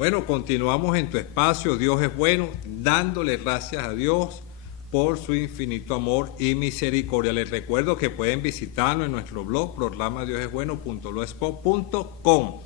Bueno, continuamos en tu espacio, Dios es bueno, dándole gracias a Dios por su infinito amor y misericordia. Les recuerdo que pueden visitarnos en nuestro blog, programadiosesbueno.blogspot.com,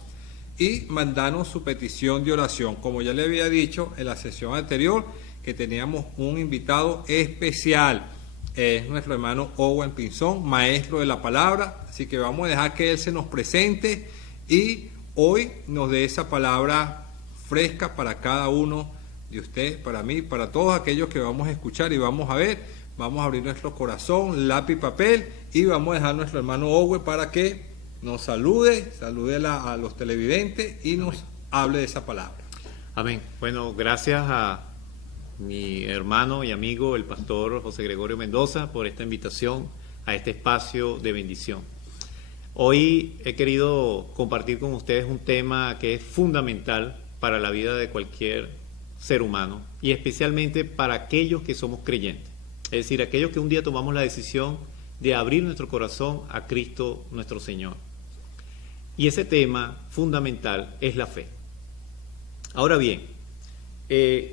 y mandarnos su petición de oración. Como ya le había dicho en la sesión anterior, que teníamos un invitado especial. Es nuestro hermano Owen Pinzón, maestro de la palabra, así que vamos a dejar que él se nos presente y hoy nos dé esa palabra fresca para cada uno de ustedes, para mí, para todos aquellos que vamos a escuchar y vamos a ver. Vamos a abrir nuestro corazón, lápiz y papel, y vamos a dejar a nuestro hermano Owen para que nos salude a los televidentes y nos hable de esa palabra. Amén. Bueno, gracias a mi hermano y amigo, el pastor José Gregorio Mendoza, por esta invitación a este espacio de bendición. Hoy he querido compartir con ustedes un tema que es fundamental para la vida de cualquier ser humano y especialmente para aquellos que somos creyentes, es decir, aquellos que un día tomamos la decisión de abrir nuestro corazón a Cristo nuestro Señor. Y ese tema fundamental es la fe. Ahora bien,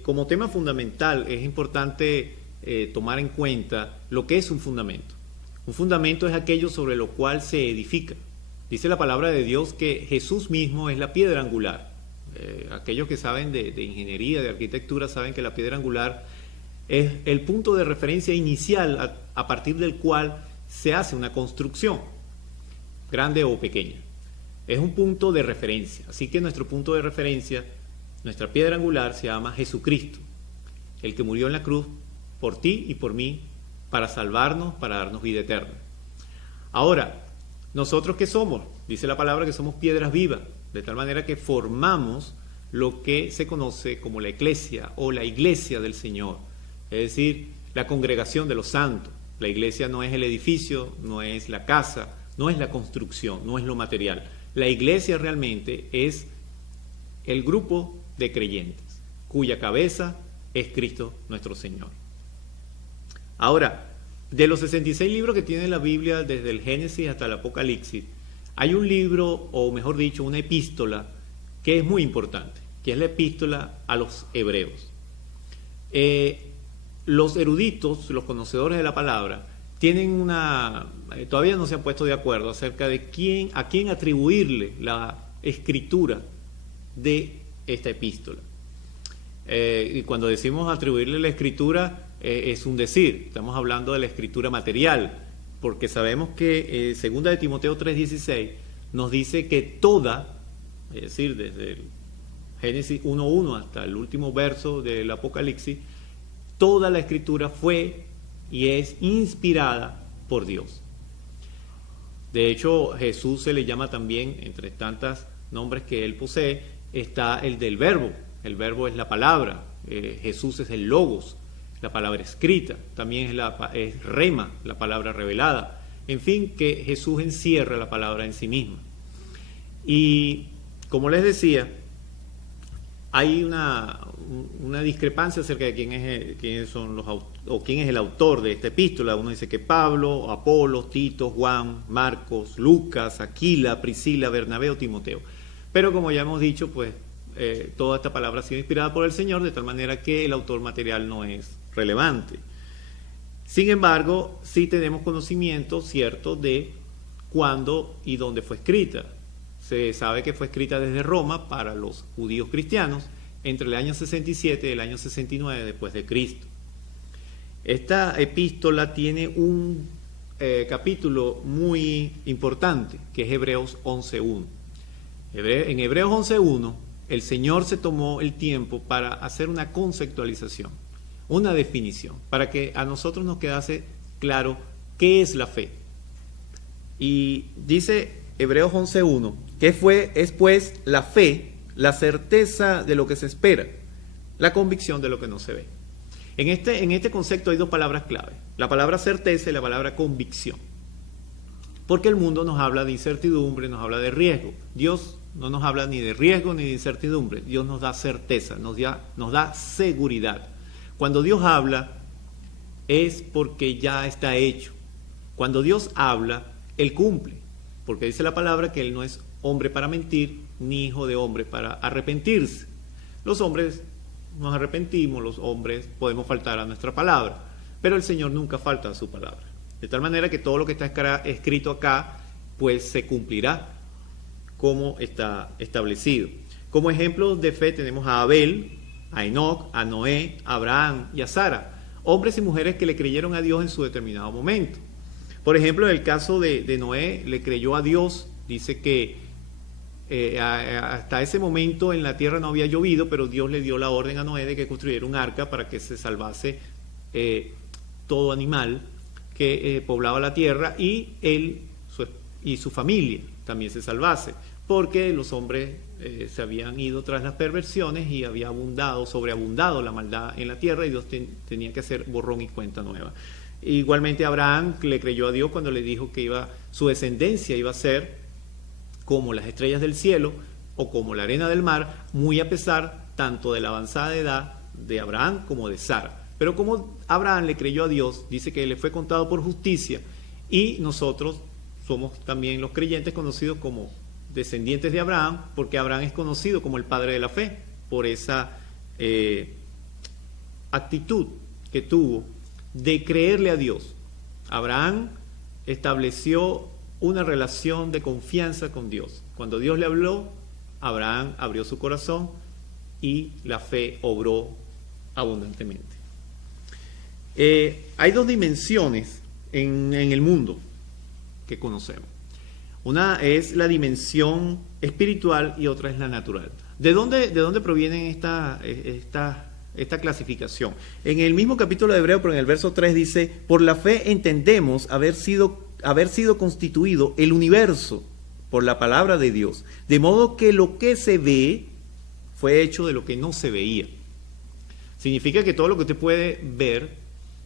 como tema fundamental es importante tomar en cuenta lo que es un fundamento. Un fundamento es aquello sobre lo cual se edifica. Dice la palabra de Dios que Jesús mismo es la piedra angular. Aquellos que saben de ingeniería, de arquitectura, saben que la piedra angular es el punto de referencia inicial a partir del cual se hace una construcción, grande o pequeña. Es un punto de referencia. Así que nuestro punto de referencia, nuestra piedra angular, se llama Jesucristo, el que murió en la cruz por ti y por mí, para salvarnos, para darnos vida eterna. Ahora, ¿nosotros qué somos? Dice la palabra que somos piedras vivas, de tal manera que formamos lo que se conoce como la eclesia o la iglesia del Señor, es decir, la congregación de los santos. La iglesia no es el edificio, no es la casa, no es la construcción, no es lo material. La iglesia realmente es el grupo de creyentes, cuya cabeza es Cristo nuestro Señor. Ahora, de los 66 libros que tiene la Biblia, desde el Génesis hasta el Apocalipsis, hay un libro, o mejor dicho, una epístola, que es muy importante, que es la epístola a los hebreos. Los eruditos, los conocedores de la palabra, tienen todavía no se han puesto de acuerdo acerca de a quién atribuirle la escritura de esta epístola. Y cuando decimos atribuirle la escritura, es un decir, estamos hablando de la escritura material, porque sabemos que 2 de Timoteo 3:16 nos dice que toda, es decir, desde el Génesis 1:1 hasta el último verso del Apocalipsis, toda la escritura fue y es inspirada por Dios. De hecho, Jesús se le llama también, entre tantos nombres que él posee, está el del verbo. El verbo es la palabra, Jesús es el logos, la palabra escrita, también es rema, la palabra revelada. En fin, que Jesús encierra la palabra en sí misma. Y como les decía, hay una discrepancia acerca de quién es el autor de esta epístola. Uno dice que Pablo, Apolo, Tito, Juan, Marcos, Lucas, Aquila, Priscila, Bernabé o Timoteo. Pero como ya hemos dicho, pues toda esta palabra ha sido inspirada por el Señor, de tal manera que el autor material no es relevante. Sin embargo, sí tenemos conocimiento cierto de cuándo y dónde fue escrita. Se sabe que fue escrita desde Roma para los judíos cristianos entre el año 67 y el año 69 después de Cristo. Esta epístola tiene un capítulo muy importante, que es Hebreos 11:1. En Hebreos 11:1, el Señor se tomó el tiempo para hacer una conceptualización, una definición, para que a nosotros nos quedase claro qué es la fe. Y dice Hebreos 11:1, es pues la fe, la certeza de lo que se espera, la convicción de lo que no se ve. En este concepto hay dos palabras clave, la palabra certeza y la palabra convicción. Porque el mundo nos habla de incertidumbre, nos habla de riesgo. Dios no nos habla ni de riesgo ni de incertidumbre. Dios nos da certeza, nos da seguridad. Cuando Dios habla es porque ya está hecho. Cuando Dios habla, Él cumple. Porque dice la palabra que Él no es hombre para mentir, ni hijo de hombre para arrepentirse. Los hombres nos arrepentimos, los hombres podemos faltar a nuestra palabra, pero el Señor nunca falta a su palabra. De tal manera que todo lo que está escrito acá, pues se cumplirá como está establecido. Como ejemplos de fe tenemos a Abel, a Enoc, a Noé, a Abraham y a Sara, hombres y mujeres que le creyeron a Dios en su determinado momento. Por ejemplo, en el caso de Noé, le creyó a Dios, dice que hasta ese momento en la tierra no había llovido, pero Dios le dio la orden a Noé de que construyera un arca para que se salvase todo animal que poblaba la tierra, y él y su familia también se salvase, porque los hombres se habían ido tras las perversiones y había sobreabundado la maldad en la tierra, y Dios tenía que hacer borrón y cuenta nueva. Igualmente Abraham le creyó a Dios cuando le dijo que su descendencia iba a ser como las estrellas del cielo o como la arena del mar, muy a pesar tanto de la avanzada edad de Abraham como de Sara. Pero como Abraham le creyó a Dios, dice que le fue contado por justicia, y nosotros somos también los creyentes conocidos como descendientes de Abraham, porque Abraham es conocido como el padre de la fe, por esa actitud que tuvo de creerle a Dios. Abraham estableció una relación de confianza con Dios. Cuando Dios le habló, Abraham abrió su corazón y la fe obró abundantemente. Hay dos dimensiones en el mundo que conocemos. Una es la dimensión espiritual y otra es la natural. ¿De dónde proviene esta clasificación? En el mismo capítulo de Hebreo, pero en el verso 3 dice: por la fe entendemos haber sido constituido el universo por la palabra de Dios, de modo que lo que se ve fue hecho de lo que no se veía. Significa que todo lo que usted puede ver,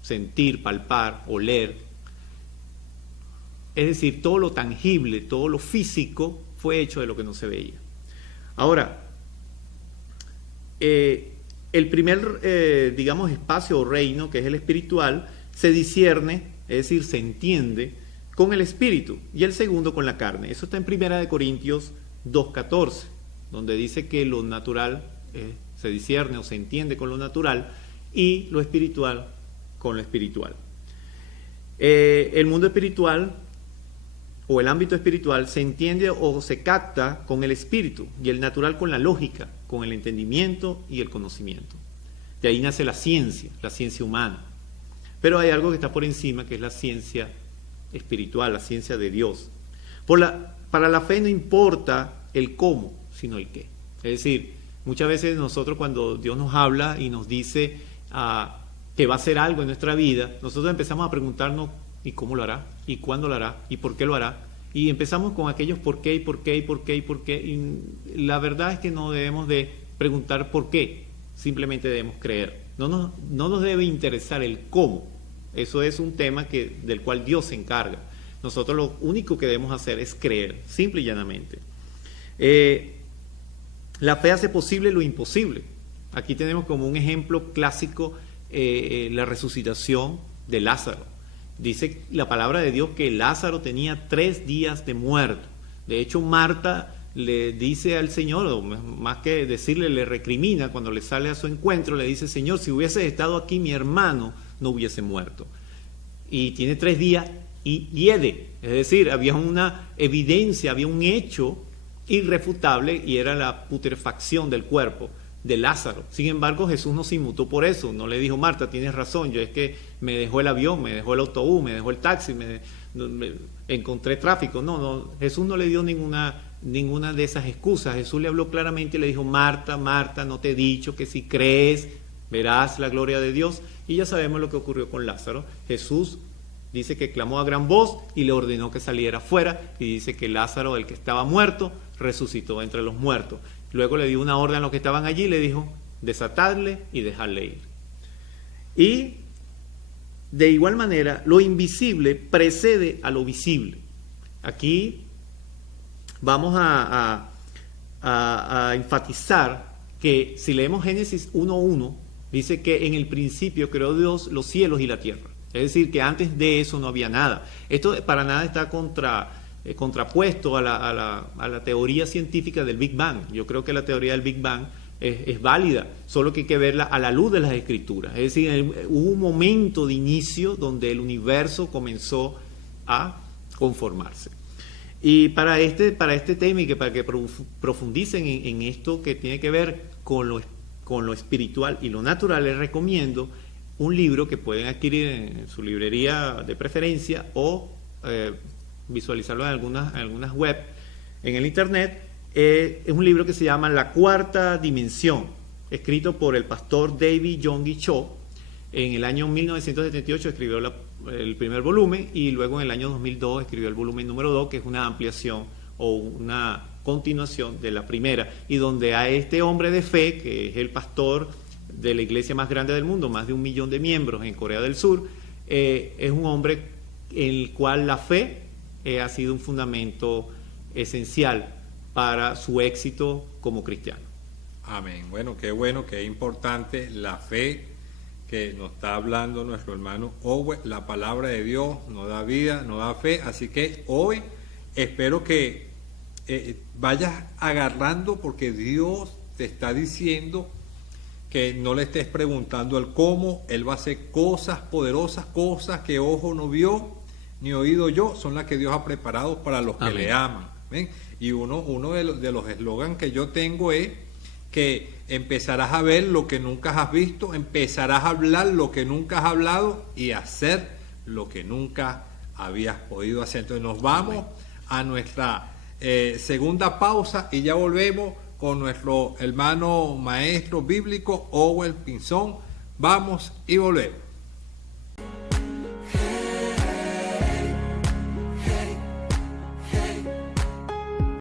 sentir, palpar, oler, es decir, todo lo tangible, todo lo físico, fue hecho de lo que no se veía. Ahora, el primer, digamos, espacio o reino, que es el espiritual, se discierne, es decir, se entiende con el espíritu, y el segundo con la carne. Eso está en 1 Corintios 2:14, donde dice que lo natural se discierne o se entiende con lo natural, y lo espiritual con lo espiritual. El mundo espiritual o el ámbito espiritual se entiende o se capta con el espíritu, y el natural con la lógica, con el entendimiento y el conocimiento. De ahí nace la ciencia humana. Pero hay algo que está por encima, que es la ciencia espiritual, la ciencia de Dios. Para la fe no importa el cómo, sino el qué. Es decir, muchas veces nosotros, cuando Dios nos habla y nos dice que va a hacer algo en nuestra vida, nosotros empezamos a preguntarnos: ¿y cómo lo hará? ¿Y cuándo lo hará? ¿Y por qué lo hará? Y empezamos con aquellos por qué, y por qué, y por qué, y por qué. Y la verdad es que no debemos de preguntar por qué, simplemente debemos creer. No nos debe interesar el cómo. Eso es un tema del cual Dios se encarga. Nosotros lo único que debemos hacer es creer, simple y llanamente. La fe hace posible lo imposible. Aquí tenemos como un ejemplo clásico la resucitación de Lázaro. Dice la palabra de Dios que Lázaro tenía 3 días de muerto. De hecho, Marta le dice al Señor, o más que decirle, le recrimina cuando le sale a su encuentro, le dice: Señor, si hubiese estado aquí mi hermano no hubiese muerto. Y tiene 3 días y hiede. Es decir, había una evidencia, había un hecho irrefutable, y era la putrefacción del cuerpo de Lázaro. Sin embargo, Jesús no se inmutó por eso. No le dijo: Marta, tienes razón, yo es que me dejó el avión, me dejó el autobús, me dejó el taxi, me encontré tráfico. No, Jesús no le dio ninguna de esas excusas. Jesús le habló claramente y le dijo: Marta, Marta, ¿no te he dicho que si crees verás la gloria de Dios? Y ya sabemos lo que ocurrió con Lázaro. Jesús dice que clamó a gran voz y le ordenó que saliera fuera, y dice que Lázaro, el que estaba muerto, resucitó entre los muertos. Luego le dio una orden a los que estaban allí y le dijo: desatadle y dejadle ir. Y de igual manera, lo invisible precede a lo visible. Aquí vamos a enfatizar que si leemos Génesis 1:1, dice que en el principio creó Dios los cielos y la tierra. Es decir, que antes de eso no había nada. Esto para nada está contrapuesto a la teoría científica del Big Bang. Yo creo que la teoría del Big Bang es válida, solo que hay que verla a la luz de las Escrituras. Es decir, hubo un momento de inicio donde el universo comenzó a conformarse. Y para este tema y para que profundicen en esto que tiene que ver con lo espiritual y lo natural, les recomiendo un libro que pueden adquirir en su librería de preferencia o visualizarlo en algunas web en el internet. Es un libro que se llama La Cuarta Dimensión, escrito por el pastor David Yonggi Cho. En el año 1978 escribió el primer volumen y luego en el año 2002 escribió el volumen número 2, que es una ampliación o una continuación de la primera, y donde a este hombre de fe, que es el pastor de la iglesia más grande del mundo, más de 1 millón de miembros en Corea del Sur, es un hombre en el cual la fe ha sido un fundamento esencial para su éxito como cristiano. Amén. Bueno, qué importante la fe que nos está hablando nuestro hermano Owen. La palabra de Dios nos da vida, nos da fe, así que hoy espero que vayas agarrando, porque Dios te está diciendo que no le estés preguntando el cómo. Él va a hacer cosas poderosas, cosas que ojo no vio ni oído yo, son las que Dios ha preparado para los que le aman. ¿Ven? Y uno de los eslogans que yo tengo es que empezarás a ver lo que nunca has visto, empezarás a hablar lo que nunca has hablado y a hacer lo que nunca habías podido hacer. Entonces nos vamos a nuestra segunda pausa y ya volvemos con nuestro hermano maestro bíblico Owen Pinzón. Vamos y volvemos.